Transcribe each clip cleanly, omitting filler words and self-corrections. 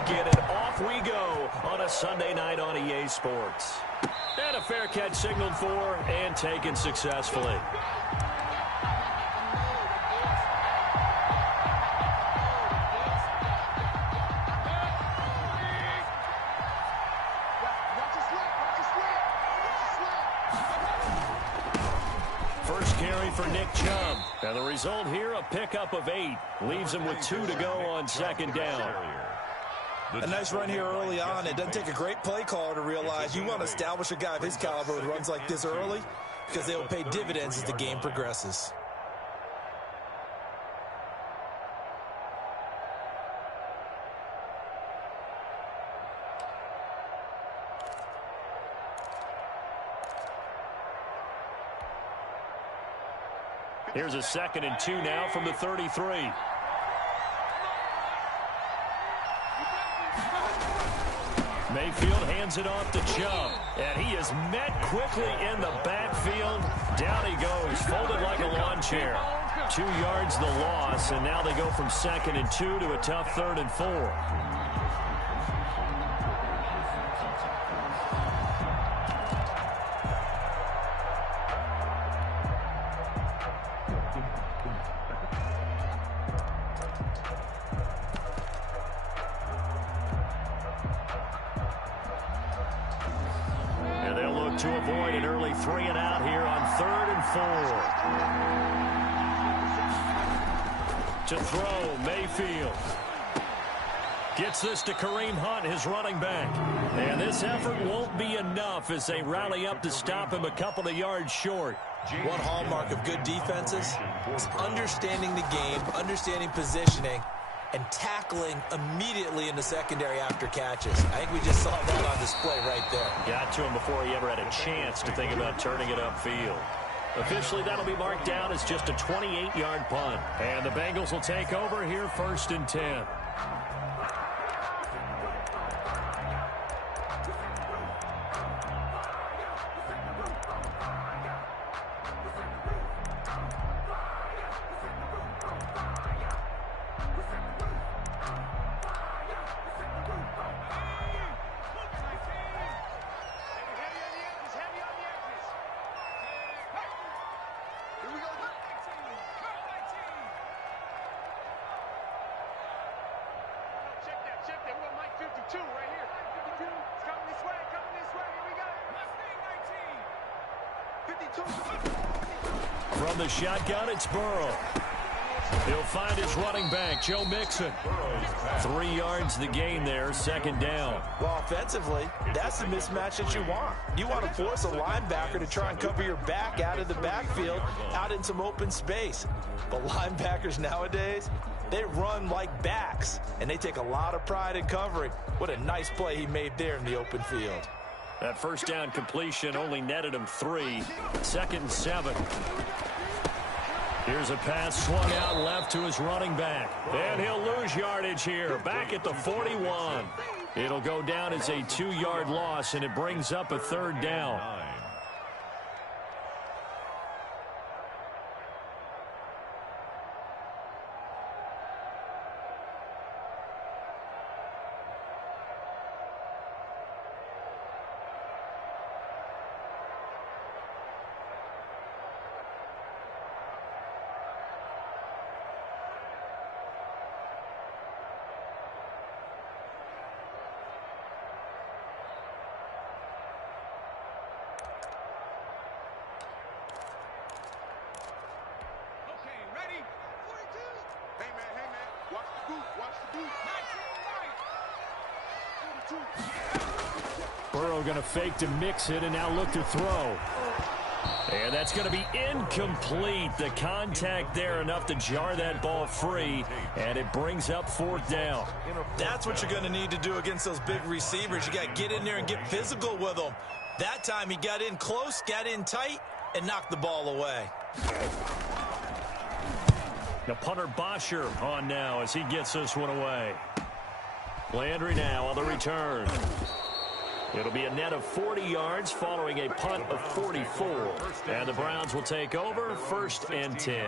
weekend, and off we go on a Sunday night on EA Sports. And a fair catch signaled for and taken successfully. First carry for Nick Chubb. And the result here, a pickup of 8. Leaves him with 2 to go on second down. A nice run here early on. It doesn't take a great play caller to realize you want to establish a guy of his caliber with runs like this early because they will pay dividends as the game progresses. Here's a 2nd and 2 now from the 33. Mayfield hands it off to Chubb, and he is met quickly in the backfield. Down he goes, folded like a lawn chair. 2 yards the loss, and now they go from 2nd and 2 to a tough 3rd and 4. To avoid an early 3 and out here on 3rd and 4. To throw, Mayfield. Gets this to Kareem Hunt, his running back. And this effort won't be enough as they rally up to stop him a couple of yards short. One hallmark of good defenses is understanding the game, understanding positioning, and tackling immediately in the secondary after catches. I think we just saw that on display right there. Got to him before he ever had a chance to think about turning it upfield. Officially, that'll be marked down as just a 28-yard punt. And the Bengals will take over here 1st and 10. From the shotgun, it's Burrow. He'll find his running back, Joe Mixon. 3 yards the gain there, 2nd down. Well, offensively, that's the mismatch that you want. You want to force a linebacker to try and cover your back out of the backfield, out in some open space. But linebackers nowadays, they run like backs, and they take a lot of pride in covering. What a nice play he made there in the open field. That first down completion only netted him 3. 2nd and 7. Here's a pass swung out left to his running back. And he'll lose yardage here. Back at the 41. It'll go down as a 2-yard loss, and it brings up a 3rd down. Burrow going to fake to mix it and now look to throw. And that's going to be incomplete. The contact there enough to jar that ball free, and it brings up 4th down. That's what you're going to need to do against those big receivers. You got to get in there and get physical with them. That time he got in close, got in tight, and knocked the ball away. The punter Bosher on now as he gets this one away. Landry now on the return. It'll be a net of 40 yards following a punt of 44. And the Browns will take over 1st and 10.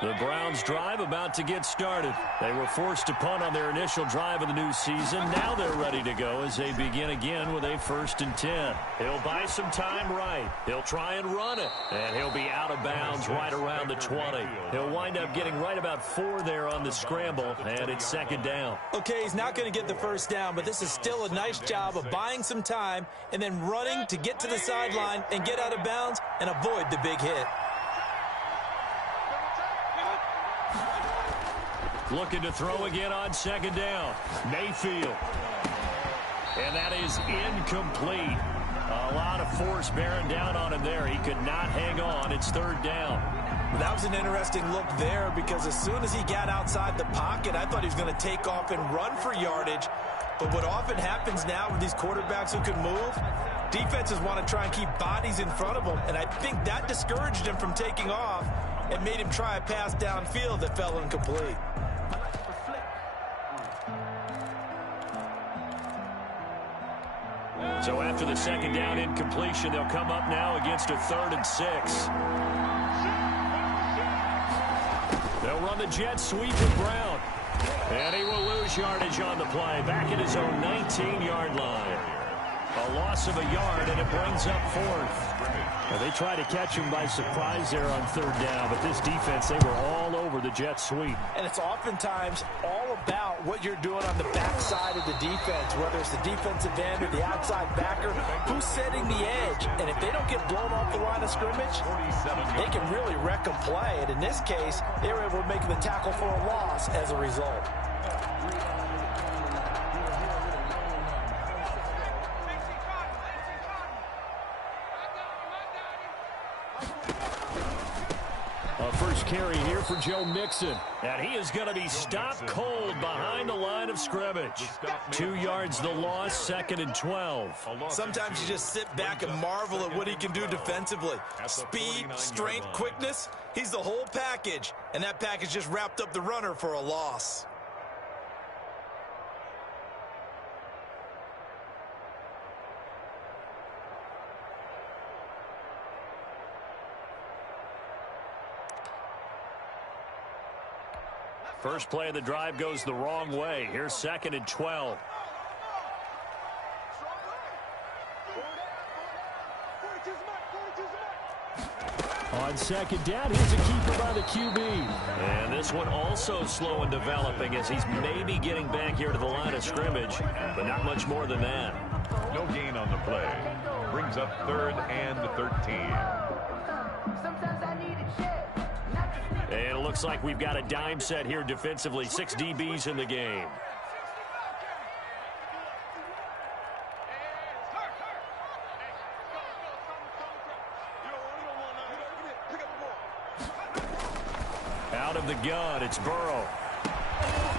The Browns drive about to get started. They were forced to punt on their initial drive of the new season. Now they're ready to go as they begin again with a 1st and 10. He'll buy some time right. He'll try and run it. And he'll be out of bounds right around the 20. He'll wind up getting right about 4 there on the scramble, and it's 2nd down. Okay, he's not going to get the 1st down, but this is still a nice job of buying some time and then running to get to the sideline and get out of bounds and avoid the big hit. Looking to throw again on 2nd down. Mayfield. And that is incomplete. A lot of force bearing down on him there. He could not hang on. It's 3rd down. That was an interesting look there because as soon as he got outside the pocket, I thought he was going to take off and run for yardage. But what often happens now with these quarterbacks who can move, defenses want to try and keep bodies in front of them. And I think that discouraged him from taking off and made him try a pass downfield that fell incomplete. So after the 2nd down incompletion, they'll come up now against a 3rd and 6. They'll run the jet sweep with Brown. And he will lose yardage on the play. Back at his own 19-yard line. A loss of a yard, and it brings up 4th. Well, they tried to catch him by surprise there on 3rd down, but this defense, they were all over the jet sweep. And it's oftentimes all about what you're doing on the backside of the defense, whether it's the defensive end or the outside backer, who's setting the edge. And if they don't get blown off the line of scrimmage, they can really wreck a play. And in this case, they were able to make the tackle for a loss as a result. First carry here for Joe Mixon. And he is going to be stopped cold behind the line of scrimmage. 2 yards the loss, 2nd and 12. Sometimes you just sit back and marvel at what he can do defensively. Speed, strength, quickness, he's the whole package. And that package just wrapped up the runner for a loss. First play of the drive goes the wrong way. Here's 2nd and 12. On 2nd down, here's a keeper by the QB. And this one also slow in developing as he's maybe getting back here to the line of scrimmage, but not much more than that. No gain on the play. Brings up 3rd and 13. And it looks like we've got a dime set here defensively. 6 DBs in the game. Out of the gun, it's Burrow.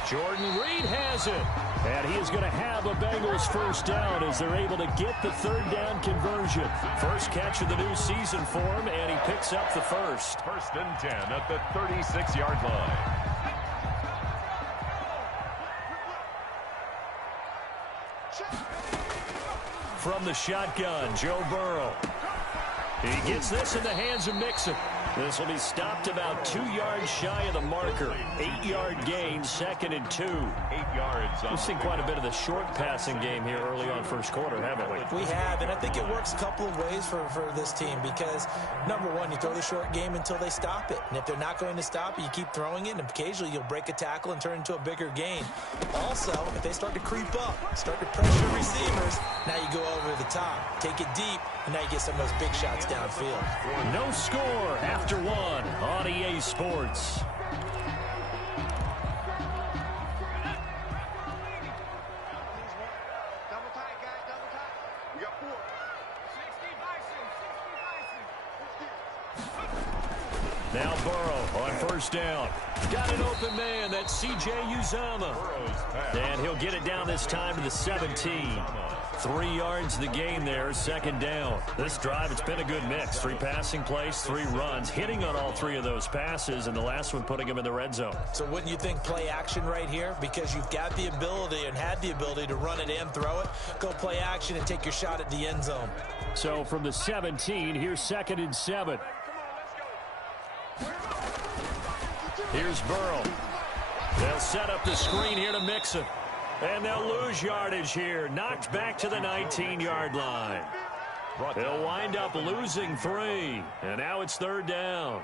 Jordan Reed has it. And he is going to have a Bengals 1st down as they're able to get the 3rd down conversion. First catch of the new season for him, and he picks up the 1st. 1st and 10 at the 36-yard line. From the shotgun, Joe Burrow. He gets this in the hands of Mixon. This will be stopped about 2 yards shy of the marker. 8-yard gain, 2nd and 2. 8 yards. We've seen quite a bit of the short passing game here early on first quarter, haven't we? We have, and I think it works a couple of ways for this team because, number one, you throw the short game until they stop it. And if they're not going to stop it, you keep throwing it, and occasionally you'll break a tackle and turn into a bigger gain. Also, if they start to creep up, start to pressure receivers, now you go over the top, take it deep, and now you get some of those big shots downfield. No score after 1 on EA Sports. Now Burrow on 1st down. Got an open man. That's C.J. Uzomah. And he'll get it down this time to the 17. 3 yards the gain there, 2nd down. This drive, it's been a good mix. 3 passing plays, 3 runs, hitting on all 3 of those passes, and the last one putting him in the red zone. So wouldn't you think play action right here? Because you've got the ability and had the ability to run it and throw it. Go play action and take your shot at the end zone. So from the 17, here's 2nd and 7. Here's Burrow. They'll set up the screen here to Mixon. And they'll lose yardage here. Knocked back to the 19-yard line. They'll wind up losing 3. And now it's 3rd down.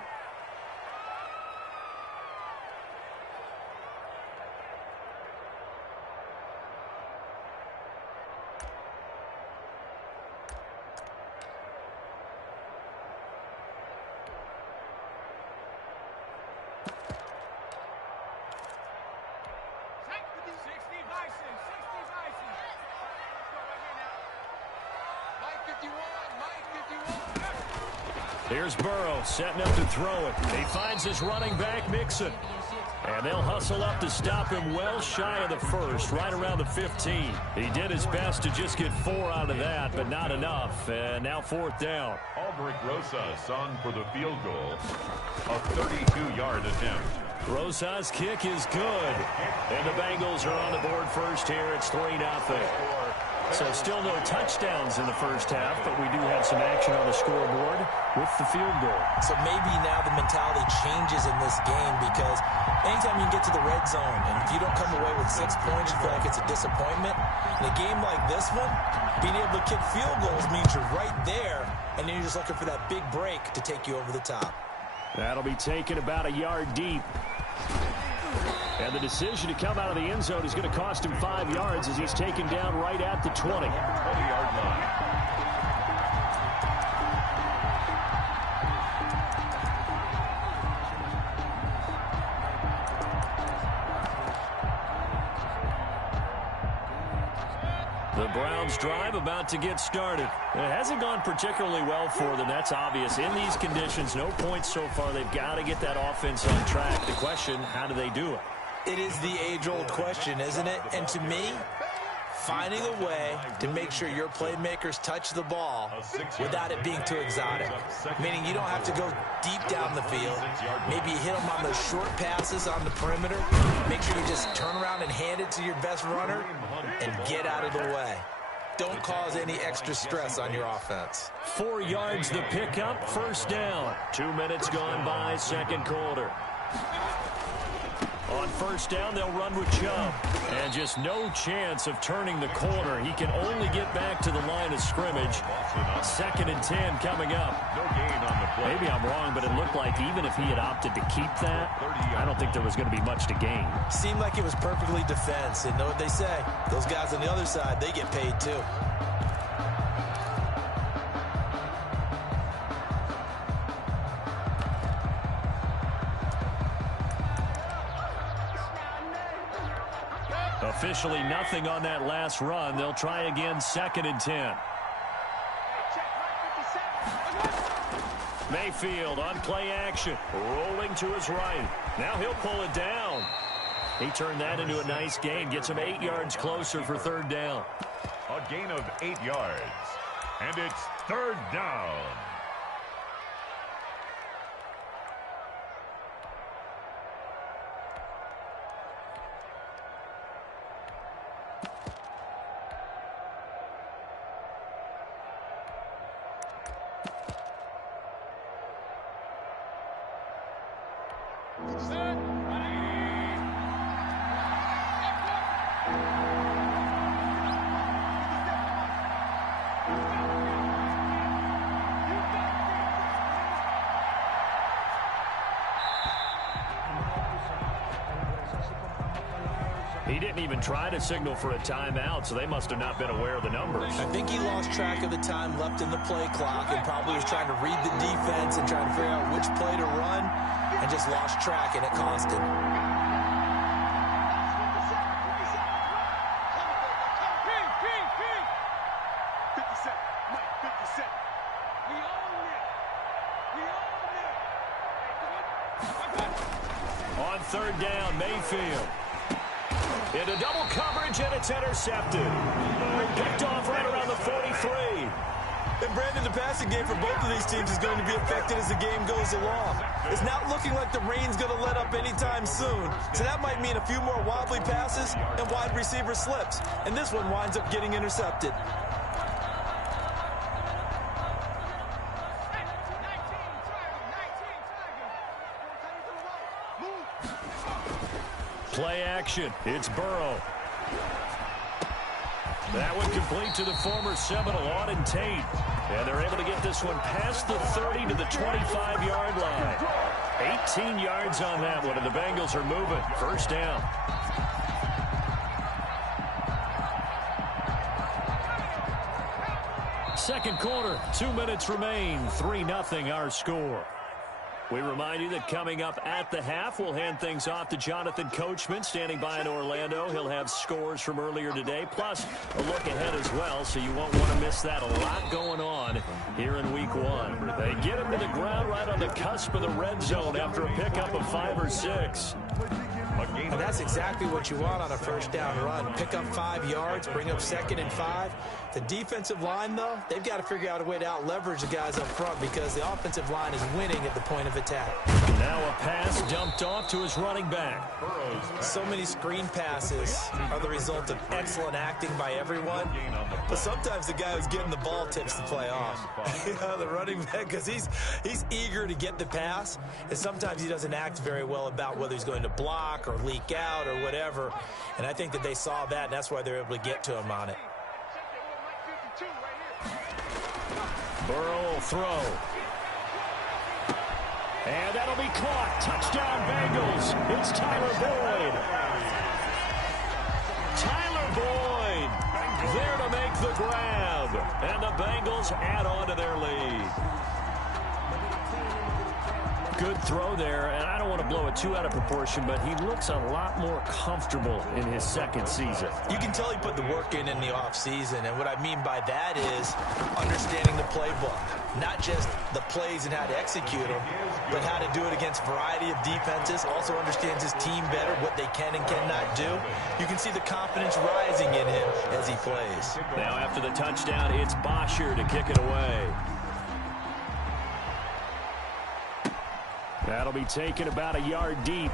Here's Burrow setting up to throw it. He finds his running back, Mixon. And they'll hustle up to stop him well shy of the first, right around the 15. He did his best to just get 4 out of that, but not enough. And now 4th down. Albrecht Rosas on for the field goal. A 32-yard attempt. Rosas' kick is good. And the Bengals are on the board first here. It's 3-0. So still no touchdowns in the first half, but we do have some action on the scoreboard with the field goal. So maybe now the mentality changes in this game, because anytime you can get to the red zone, and if you don't come away with 6 points, you feel like it's a disappointment. In a game like this one, being able to kick field goals means you're right there, and then you're just looking for that big break to take you over the top. That'll be taken about a yard deep. And the decision to come out of the end zone is going to cost him 5 yards as he's taken down right at the 20. 20-yard line. The Browns drive about to get started. It hasn't gone particularly well for them. That's obvious. In these conditions, no points so far. They've got to get that offense on track. The question, how do they do it? It is the age-old question, isn't it? And to me, finding a way to make sure your playmakers touch the ball without it being too exotic. Meaning you don't have to go deep down the field. Maybe you hit them on those short passes on the perimeter. Make sure you just turn around and hand it to your best runner and get out of the way. Don't cause any extra stress on your offense. 4 yards the pickup, 1st down. 2 minutes gone by, 2nd quarter. On 1st down, they'll run with Chubb. And just no chance of turning the corner. He can only get back to the line of scrimmage. 2nd and 10 coming up. No gain on the play. Maybe I'm wrong, but it looked like even if he had opted to keep that, I don't think there was going to be much to gain. Seemed like it was perfectly defense. And know what they say? Those guys on the other side, they get paid too. Officially nothing on that last run. They'll try again, 2nd and 10. Mayfield on play action, rolling to his right. Now he'll pull it down. He turned that into a nice gain, gets him 8 yards closer for 3rd down. A gain of 8 yards. And it's 3rd down. He didn't even try to signal for a timeout, so they must have not been aware of the numbers. I think he lost track of the time left in the play clock and probably was trying to read the defense and trying to figure out which play to run and just lost track, and it cost him. On 3rd down, Mayfield. Into double coverage, and it's intercepted. Picked off right around the 43. And Brandon, the passing game for both of these teams is going to be affected as the game goes along. It's not looking like the rain's going to let up anytime soon. So that might mean a few more wobbly passes and wide receiver slips. And this one winds up getting intercepted. Play action. It's Burrow. That one complete to the former Seminole, Auden Tate. And they're able to get this one past the 30 to the 25-yard line. 18 yards on that one, and the Bengals are moving. First down. Second quarter, 2 minutes remain. 3-0 our score. We remind you that coming up at the half, we'll hand things off to Jonathan Coachman, standing by in Orlando. He'll have scores from earlier today, plus a look ahead as well, so you won't want to miss that. A lot going on here in Week 1. They get him to the ground right on the cusp of the red zone after a pickup of 5 or 6. And that's exactly what you want on a first down run. Pick up 5 yards, bring up 2nd and 5. The defensive line, though, they've got to figure out a way to out-leverage the guys up front because the offensive line is winning at the point of attack. Now a pass dumped off to his running back. So many screen passes are the result of excellent acting by everyone. But sometimes the guy who's getting the ball tips the play off. You know, the running back, because he's eager to get the pass, and sometimes he doesn't act very well about whether he's going to block or leak out or whatever. And I think that they saw that, and that's why they're able to get to him on it. Burrow will throw. And that'll be caught. Touchdown, Bengals. It's Tyler Boyd. Tyler Boyd there to make the grab. And the Bengals add on to their lead. Good throw there, and I don't want to blow it too out of proportion, but he looks a lot more comfortable in his second season. You can tell he put the work in the offseason, and what I mean by that is understanding the playbook. Not just the plays and how to execute them, but how to do it against a variety of defenses. Also understands his team better, what they can and cannot do. You can see the confidence rising in him as he plays. Now after the touchdown, it's Bosher to kick it away. That'll be taken about a yard deep.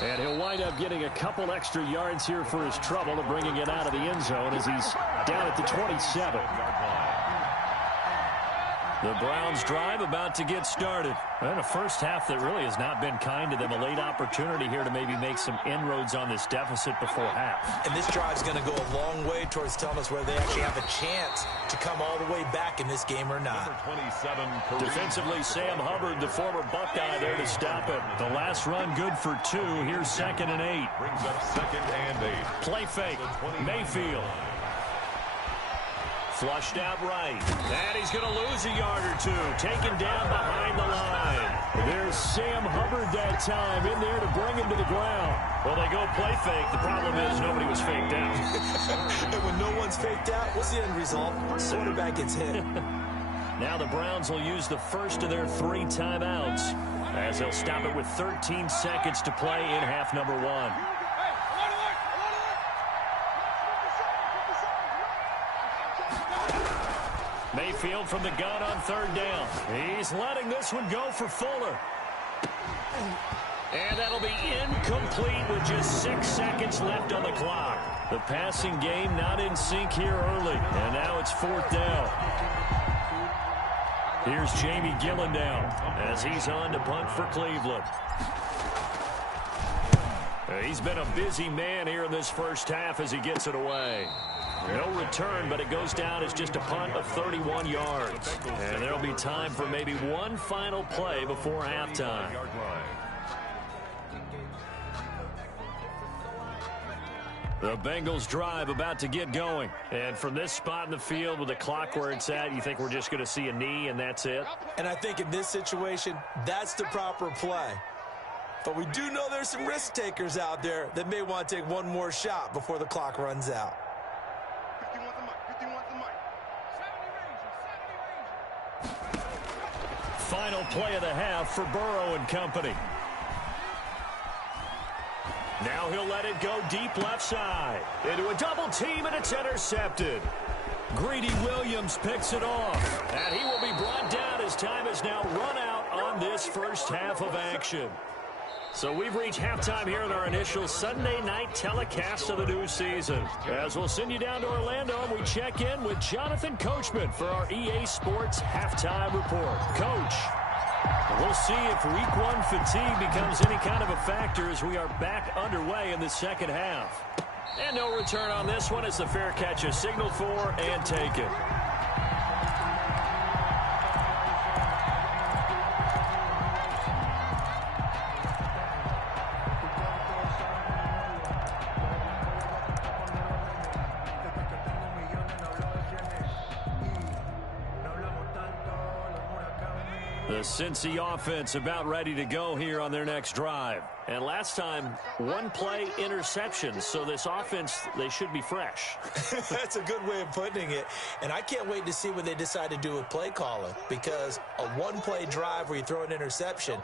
And he'll wind up getting a couple extra yards here for his trouble and bringing it out of the end zone as he's down at the 27. The Browns drive about to get started. And a first half that really has not been kind to them. A late opportunity here to maybe make some inroads on this deficit before half. And this drive's going to go a long way towards telling us whether they actually have a chance to come all the way back in this game or not. Defensively, Sam Hubbard, the former Buckeye, there to stop it. The last run good for 2. Here's 2nd and 8. Brings up 2nd and 8. Play fake. Mayfield. Flushed out right. And he's going to lose a yard or 2. Taken down behind the line. There's Sam Hubbard that time in there to bring him to the ground. Well, they go play fake. The problem is nobody was faked out. And when no one's faked out, what's the end result? Quarterback gets hit. Now the Browns will use the first of their 3 timeouts as they'll stop it with 13 seconds to play in half number 1. Mayfield from the gun on 3rd down. He's letting this one go for Fuller. And that'll be incomplete with just 6 seconds left on the clock. The passing game not in sync here early. And now it's 4th down. Here's Jamie Gillendown as he's on to punt for Cleveland. He's been a busy man here in this first half as he gets it away. No return, but it goes down as just a punt of 31 yards. And there'll be time for maybe one final play before halftime. The Bengals drive about to get going. And from this spot in the field with the clock where it's at, you think we're just going to see a knee and that's it? And I think in this situation, that's the proper play. But we do know there's some risk takers out there that may want to take one more shot before the clock runs out. Final play of the half for Burrow and company. Now he'll let it go deep left side. Into a double team, and it's intercepted. Greedy Williams picks it off. And he will be brought down as time has now run out on this first half of action. So we've reached halftime here in our initial Sunday night telecast of the new season. As we'll send you down to Orlando and we check in with Jonathan Coachman for our EA Sports Halftime Report. Coach. We'll see if week one fatigue becomes any kind of a factor as we are back underway in the second half. And no return on this one as the fair catch is signaled for and taken. The Cincy offense about ready to go here on their next drive. And last time, one play interception. So this offense, they should be fresh. That's a good way of putting it. And I can't wait to see what they decide to do with play calling. Because a one-play drive where you throw an interception,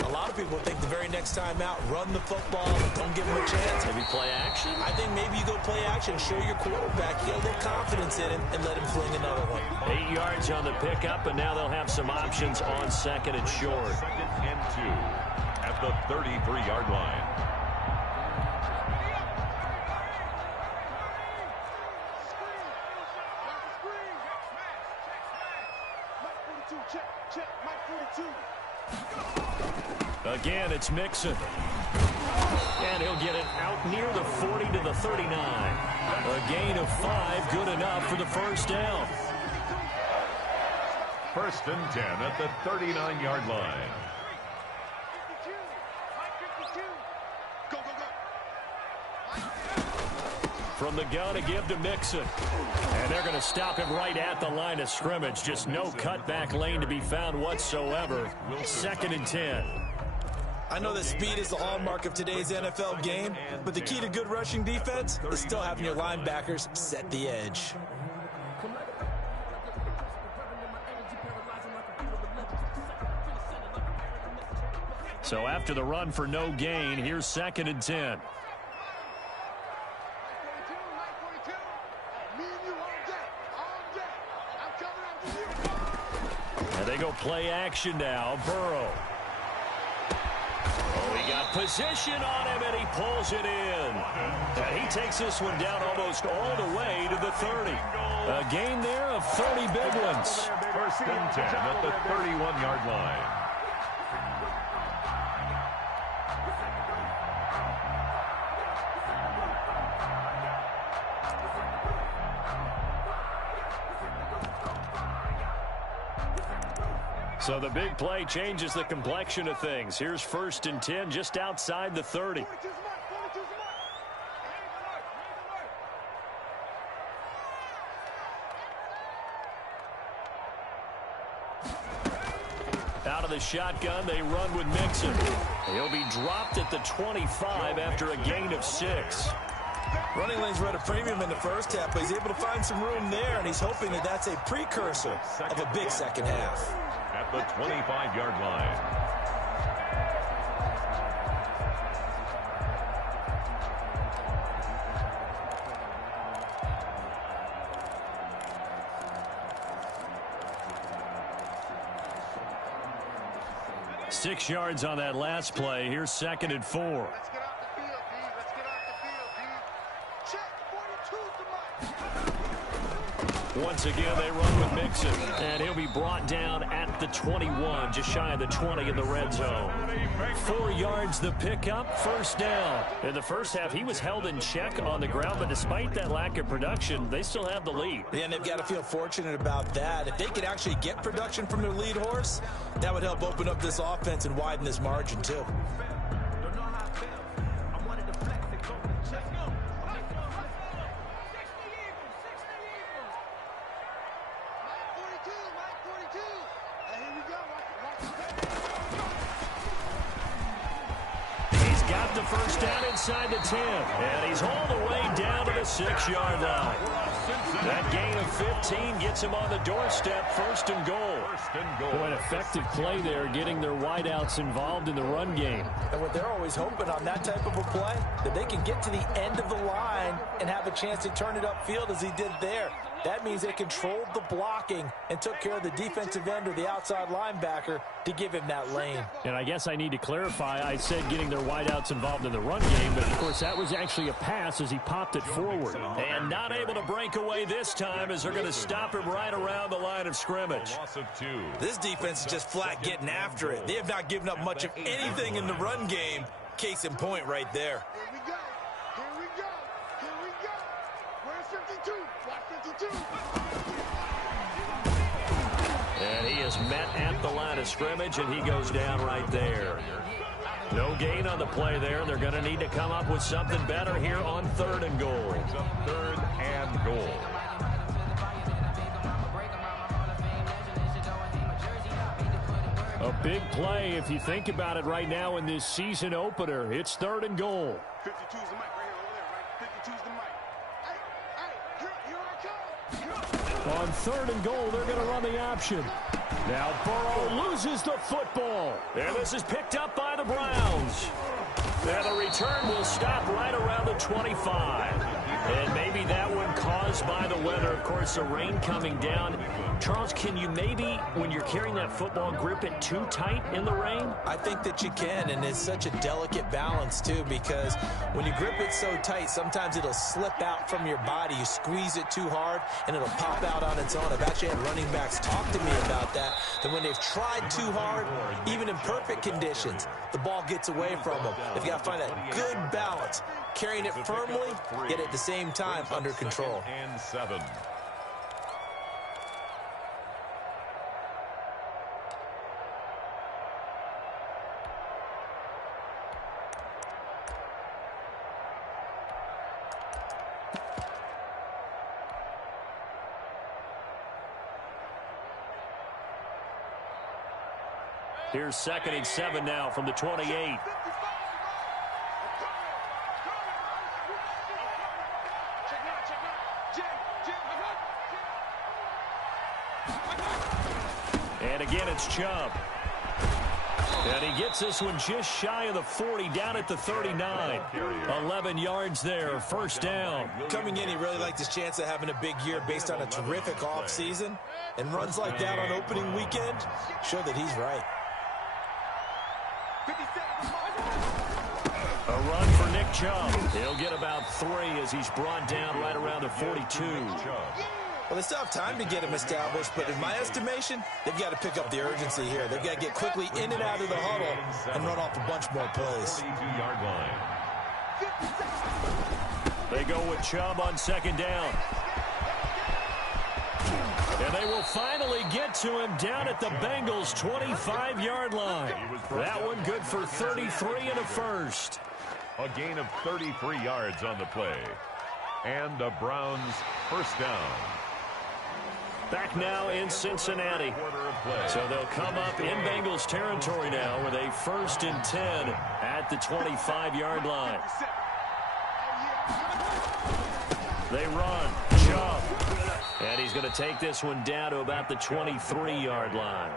a lot of people think the very next time out, run the football, don't give them a chance. Maybe play action? I think maybe you go play action, show your quarterback, get a little confidence in him, and let him fling another one. 8 yards on the pickup, and now they'll have some options on second and short. Second and 2 at the 33-yard line. Again, it's Mixon. And he'll get it out near the 40 to the 39. A gain of 5, good enough for the first down. First and 10 at the 39-yard line. From the gun to give to Mixon. And they're going to stop him right at the line of scrimmage. Just no cutback lane to be found whatsoever. Second and 10. I know that speed is the hallmark of today's NFL game, but the key to good rushing defense is still having your linebackers set the edge. So after the run for no gain, here's second and 10. And they go play action now. Burrow. Oh, he got position on him, and he pulls it in. And he takes this one down almost all the way to the 30. A gain there of 30 big ones. First and 10 at the 31-yard line. So the big play changes the complexion of things. Here's first and 10 just outside the 30. Out of the shotgun, they run with Mixon. He'll be dropped at the 25 after a gain of 6. Running lanes were at a premium in the first half, but he's able to find some room there, and he's hoping that that's a precursor of a big second half. At the 25-yard line. Six yards on that last play. Here's second and 4. Let's get off the field, D. Let's get off the field, D. Check 42 to Mike. Once again, they run with Mixon, and he'll be brought down at the 21, just shy of the 20 in the red zone. 4 yards the pickup, first down. In the first half, he was held in check on the ground, but despite that lack of production, they still have the lead. Yeah, and they've got to feel fortunate about that. If they could actually get production from their lead horse, that would help open up this offense and widen this margin, too. The first down inside the 10, and he's all the way down to the 6-yard line. That gain of 15 gets him on the doorstep, first and goal. Boy, an effective play there, getting their wideouts involved in the run game. And what they're always hoping on that type of a play, that they can get to the end of the line and have a chance to turn it upfield as he did there. That means they controlled the blocking and took care of the defensive end or the outside linebacker to give him that lane. And I guess I need to clarify, I said getting their wideouts involved in the run game, but of course that was actually a pass as he popped it forward. And not able to break away this time as they're going to stop him right around the line of scrimmage. Loss of This defense is just flat getting after it. They have not given up much of anything in the run game. Case in point right there. Here we go. Here we go. Here we go. Where's 52? Watch 52. And he is met at the line of scrimmage, and he goes down right there. No gain on the play there. They're going to need to come up with something better here on 3rd and goal. Third and goal. A big play if you think about it right now in this season opener. It's 3rd and goal. 52's the mic right here over there, right? 52's the mic. Hey, here I come. On 3rd and goal, they're going to run the option. Now Burrow loses the football. And this is picked up by the Browns. And the return will stop right around the 25. And maybe that one caused by the weather. Of course, the rain coming down. Charles, can you maybe, when you're carrying that football, grip it too tight in the rain? I think that you can, and it's such a delicate balance, too, because when you grip it so tight, sometimes it'll slip out from your body. You squeeze it too hard, and it'll pop out on its own. I've actually had running backs talk to me about that when they've tried too hard, even in perfect conditions, the ball gets away from them. They've got to find that good balance, carrying it firmly, yet at the same time under control. And 7. Here's 2nd and 7 now from the 28. And again, it's Chubb. And he gets this one just shy of the 40, down at the 39. 11 yards there, 1st down. Coming in, he really liked his chance of having a big year based on a terrific offseason. And runs like that on opening weekend show that he's right. A run for Nick Chubb. He'll get about 3 as he's brought down right around the 42. Well, they still have time to get him established, but in my estimation, they've got to pick up the urgency here. They've got to get quickly in and out of the huddle and run off a bunch more plays. 32-yard line. They go with Chubb on 2nd down. And they will finally get to him down at the Bengals' 25-yard line. That one good for 33 and a 1st. A gain of 33 yards on the play. And the Browns' 1st down. Back now in Cincinnati. So they'll come up in Bengals territory now with a 1st and 10 at the 25-yard line. They run. Chubb. And he's going to take this one down to about the 23-yard line.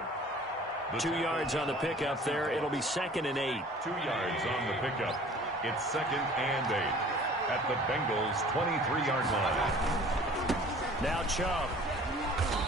2 yards on the pickup there. It'll be 2nd and 8. 2 yards on the pickup. It's 2nd and 8 at the Bengals' 23-yard line. Now Chubb.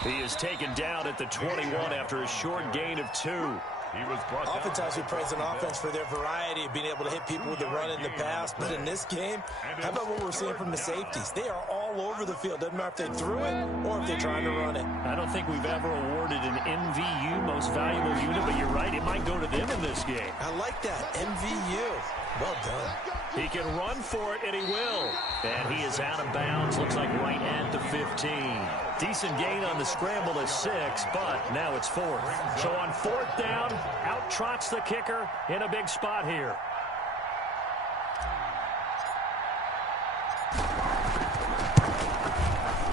He is taken down at the 21 after a short gain of 2. He was brought down. Oftentimes we praise an offense for their variety of being able to hit people with the run in the pass. But in this game, how about what we're seeing from the safeties? They are all over the field. Doesn't matter if they threw it or if they're trying to run it. I don't think we've ever awarded an MVU, most valuable unit, but you're right. It might go to them in this game. I like that. MVU. Well done. He can run for it, and he will. And he is out of bounds. Looks like right at the 15. Decent gain on the scramble at 6, but now it's 4th. So on 4th down, out trots the kicker in a big spot here.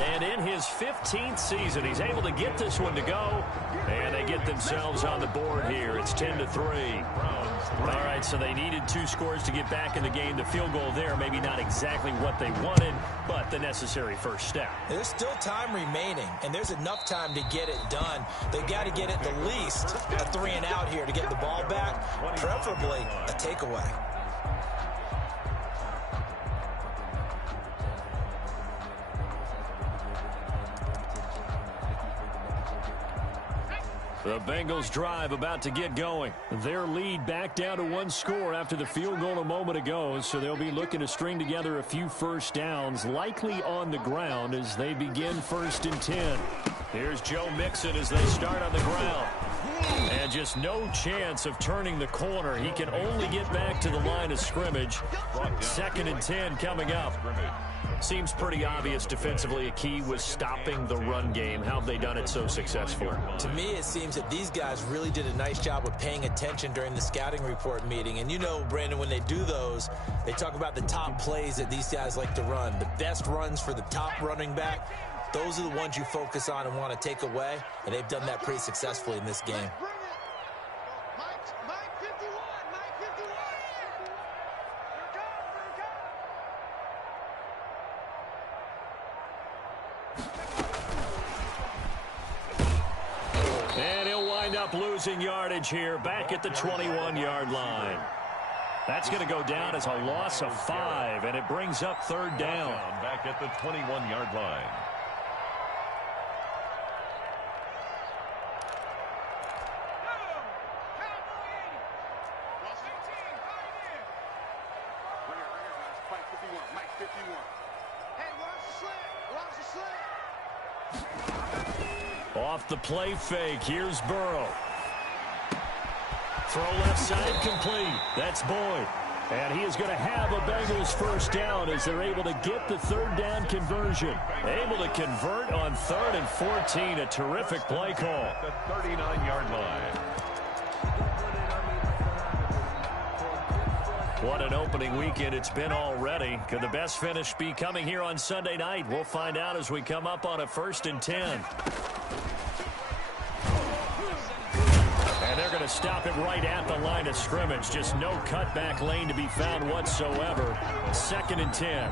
And in his 15th season, he's able to get this one to go. And they get themselves on the board here. It's 10-3. All right, so they needed 2 scores to get back in the game. The field goal there, maybe not exactly what they wanted, but the necessary first step. There's still time remaining, and there's enough time to get it done. They've got to get at the least a 3 and out here to get the ball back, preferably a takeaway. The Bengals drive about to get going. Their lead back down to 1 score after the field goal a moment ago, so they'll be looking to string together a few first downs, likely on the ground as they begin 1st and 10. Here's Joe Mixon as they start on the ground. And just no chance of turning the corner. He can only get back to the line of scrimmage. 2nd and 10 coming up. Seems pretty obvious defensively a key was stopping the run game. How have they done it so successful? To me, it seems that these guys really did a nice job of paying attention during the scouting report meeting. And you know, Brandon, when they do those, they talk about the top plays that these guys like to run. The best runs for the top running back. Those are the ones you focus on and want to take away. And they've done that pretty successfully in this game. And he'll wind up losing yardage here, back at the 21-yard line. That's going to go down as a loss of 5, and it brings up 3rd down. Back at the 21-yard line. Off the play fake, here's Burrow. Throw left side complete. That's Boyd. And he is going to have a Bengals first down as they're able to get the 3rd down conversion. Able to convert on 3rd and 14. A terrific play call. The 39-yard line. What an opening weekend it's been already. Could the best finish be coming here on Sunday night? We'll find out as we come up on a 1st and 10. And they're going to stop it right at the line of scrimmage. Just no cutback lane to be found whatsoever. 2nd and 10.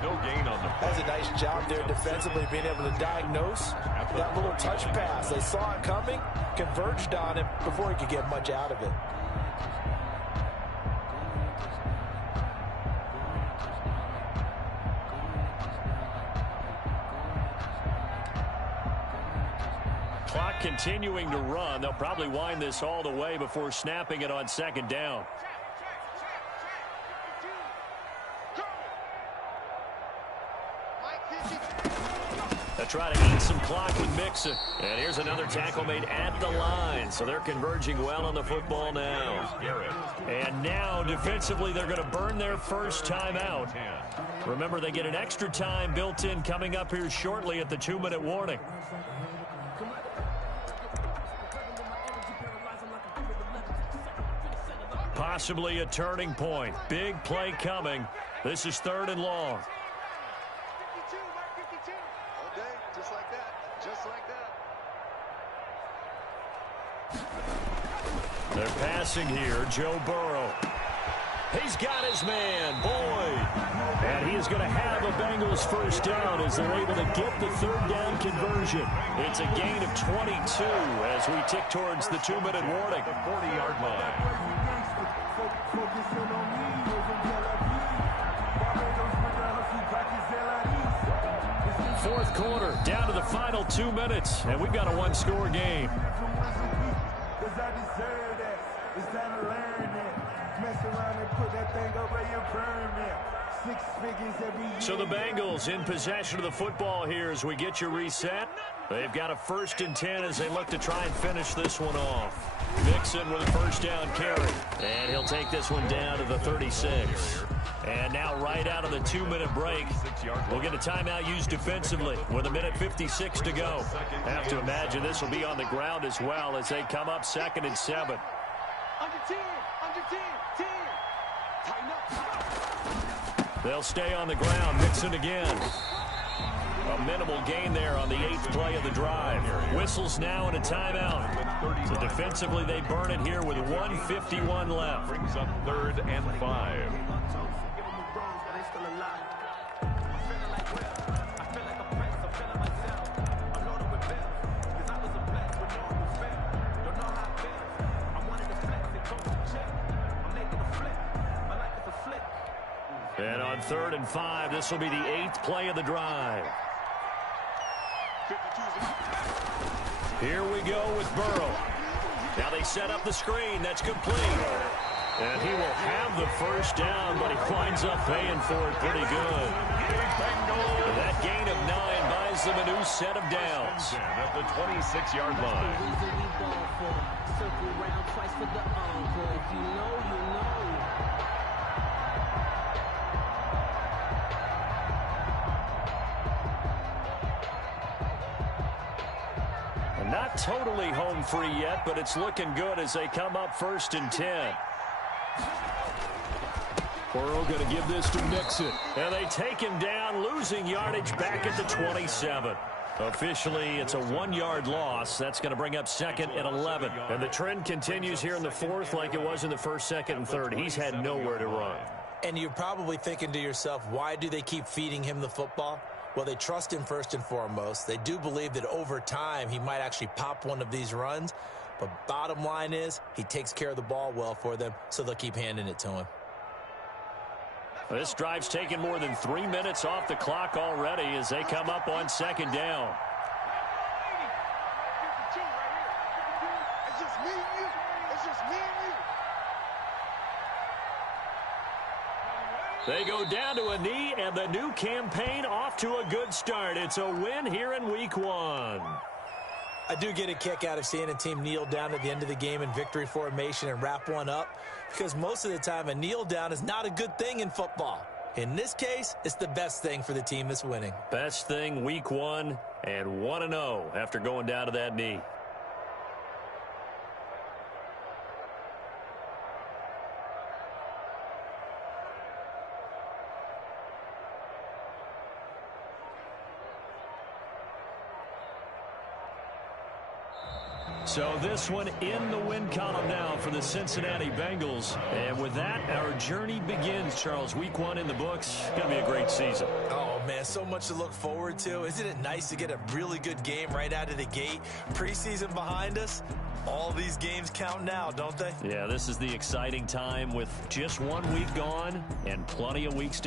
No gain on the play. That's a nice job there defensively, being able to diagnose that little touch pass. They saw it coming, converged on it before he could get much out of it. Clock continuing to run. They'll probably wind this all the way before snapping it on 2nd down. They'll try to eat some clock with Mixon. And here's another tackle made at the line. So they're converging well on the football now. And now defensively they're going to burn their first time out. Remember, they get an extra time built in coming up here shortly at the 2-minute warning. Possibly a turning point. Big play coming. This is 3rd and long. 52, Mark 52. All day, just like that. Just like that. They're passing here. Joe Burrow. He's got his man, Boyd. And he is going to have a Bengals first down as they're able to get the 3rd down conversion. It's a gain of 22 as we tick towards the 2-minute warning. The 40-yard line. 4th quarter, down to the final 2 minutes, and we've got a 1-score game. So the Bengals in possession of the football here as we get you reset. They've got a 1st and 10 as they look to try and finish this one off. Mixon with a first down carry. And he'll take this one down to the 36. And now right out of the 2-minute break, we'll get a timeout used defensively with 1:56 to go. Have to imagine this will be on the ground as well as they come up 2nd and 7. Under 10, under 10, 10. Tighten up. They'll stay on the ground. Mixon again. A minimal gain there on the 8th play of the drive. Whistles now and a timeout. So defensively they burn it here with 1:51 left. Brings up 3rd and 5. And on 3rd and 5, this will be the 8th play of the drive. Here we go with Burrow. Now they set up the screen. That's complete. And he will have the first down, but he winds up paying for it pretty good. That gain of 9 buys them a new set of downs. At the 26-yard line. Not totally home free yet, but it's looking good as they come up 1st and 10. Burrow going to give this to Mixon. And they take him down, losing yardage back at the 27. Officially, it's a 1-yard loss. That's going to bring up 2nd and 11. And the trend continues here in the 4th like it was in the 1st, 2nd, and 3rd. He's had nowhere to run. And you're probably thinking to yourself, why do they keep feeding him the football? Well, they trust him first and foremost. They do believe that over time he might actually pop one of these runs. But bottom line is he takes care of the ball well for them, so they'll keep handing it to him. This drive's taken more than 3 minutes off the clock already as they come up on 2nd down. It's just me and you. It's just me and you. They go down to a knee, and the new campaign off to a good start. It's a win here in Week 1. I do get a kick out of seeing a team kneel down at the end of the game in victory formation and wrap one up, because most of the time a kneel down is not a good thing in football. In this case, it's the best thing for the team that's winning. Best thing Week 1 and 1-0 after going down to that knee. So this one in the win column now for the Cincinnati Bengals. And with that, our journey begins, Charles. Week 1 in the books. Going to be a great season. Oh, man, so much to look forward to. Isn't it nice to get a really good game right out of the gate? Preseason behind us. All these games count now, don't they? Yeah, this is the exciting time with just 1 week gone and plenty of weeks to come.